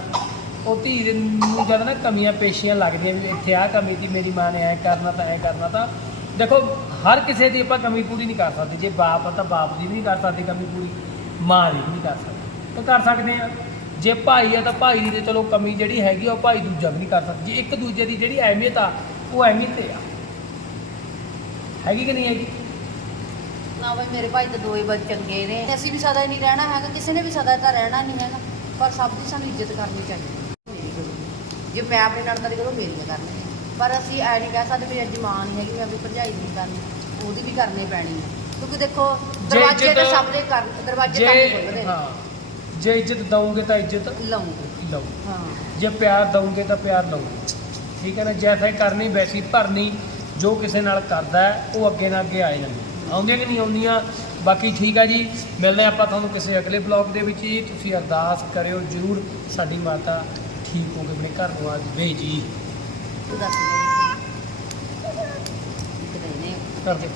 ਉਹ ਧੀ ਦੇ ਨੂੰ ਜਦ ਨਾ ਕਮੀਆਂ ਪੇਸ਼ੀਆਂ ਲੱਗਦੀਆਂ ਵੀ ਇੱਥੇ ਆ ਕਮੀ ਦੀ ਮੇਰੀ ਮਾਂ ਨੇ ਐ ਕਰਨਾ ਤਾਂ ਐ ਕਰਨਾ ਤਾਂ, ਦੇਖੋ, ਹਰ ਕਿਸੇ ਦੀ ਆਪਾਂ ਕਮੀ ਪੂਰੀ ਨਹੀਂ ਕਰ ਸਕਦੇ। ਜੇ ਬਾਪ ਆ ਤਾਂ ਬਾਪ ਦੀ ਵੀ ਨਹੀਂ ਕਰ ਸਕਦੇ ਕਮੀ ਪੂਰੀ, ਮਾਂ ਦੀ ਵੀ ਨਹੀਂ ਕਰ ਸਕਦੇ। ਤਾਂ ਕਰ ਸਕਦੇ ਆ। ਜੇ ਭਾਈ ਆ ਤਾਂ ਭਾਈ ਦੀ ਤੇ ਚਲੋ ਕਮੀ ਜਿਹੜੀ ਹੈਗੀ ਆ, ਉਹ ਭਾਈ ਦੂਜਾ ਵੀ ਨਹੀਂ ਕਰ ਸਕਦਾ। ਜੇ ਇੱਕ ਦੂਜੇ ਦੀ ਜਿਹੜੀ ਅਹਿਮੀਅਤ ਆ, ਉਹ ਅਹਿਮੀਅਤ ਤੇ ਆ। ਹੈਗੀ ਕਿ ਨਹੀਂ ਹੈਗੀ? ਨਾ ਬਈ ਮੇਰੇ ਭਾਈ ਤਾਂ ਦੋ ਹੀ ਬੱਚੇ ਚੰਗੇ ਨੇ। ਅਸੀਂ ਵੀ ਸਦਾ ਹੀ ਨਹੀਂ ਰਹਿਣਾ ਹੈਗਾ ਕਿਸੇ ਨੇ ਵੀ ਸਦਾ ਤਾਂ ਰਹਿਣਾ ਨਹੀਂ ਹੈਗਾ ਪਰ ਸਭ ਦੀ ਸਾਨੂੰ ਇੱਜ਼ਤ ਕਰਨੀ ਚਾਹੀਦੀ ਜੇ ਮੈਂ ਆਪਣੀ ਨਣਦਾਂ ਦੀ ਕਰੂੰ ਮੇਰੀਆਂ ਕਰਨੀ ਪਰ ਅਸੀਂ ਐ ਨਹੀਂ ਕਹਿ ਸਕਦੇ ਵੀ ਅੱਜ ਮਾਂ ਨਹੀਂ ਹੈਗੀ ਮੈਂ ਵੀ ਭਰਜਾਈ ਨਹੀਂ ਕਰਨੀ ਉਹਦੀ ਵੀ ਕਰਨੀ ਪੈਣੀ ਹੈ। ਕਿਉਂਕਿ ਦੇਖੋ ਦਰਵਾਜ਼ੇ ਤਾਂ ਸਭ ਦੇ ਕਰ ਦਰਵਾਜ਼ੇ ਤਾਂ ਨਹੀਂ ਖੁੱਲਦੇ ਹਾਂ। ਜੇ ਇੱਜ਼ਤ ਦਵੋਗੇ ਤਾਂ ਇੱਜ਼ਤ ਲਾਉਂਗੇ ਲਓ ਹਾਂ। ਜੇ ਪਿਆਰ ਦਵੋਗੇ ਤਾਂ ਪਿਆਰ ਲਓਗੇ ਠੀਕ ਹੈ ਨਾ ਜੈਸਾ ਕਰਨੀ ਵੈਸੀ ਭਰਨੀ ਜੋ ਕਿਸੇ ਨਾਲ ਕਰਦਾ ਹੈ, ਉਹ ਅੱਗੇ ਨਾ ਅੱਗੇ ਆਏ ਜਾਂਦੇ ਆਉਂਦੀਆਂ ਕਿ ਨਹੀਂ ਆਉਂਦੀਆਂ ਬਾਕੀ ਠੀਕ ਆ ਜੀ। ਮਿਲਦੇ ਆਪਾਂ ਤੁਹਾਨੂੰ ਕਿਸੇ ਅਗਲੇ ਬਲੌਗ ਦੇ ਵਿੱਚ ਜੀ। ਤੁਸੀਂ ਅਰਦਾਸ ਕਰਿਓ ਜਰੂਰ ਸਾਡੀ ਮਾਤਾ ਠੀਕ ਹੋ ਕੇ ਆਪਣੇ ਘਰ ਨੂੰ ਆ ਜਾਵੇ ਜੀ। ਤੂੰ ਦੱਸ ਦੇ ਇੱਕ ਦਿਨ ਨੇ। ਕਰ ਦੇ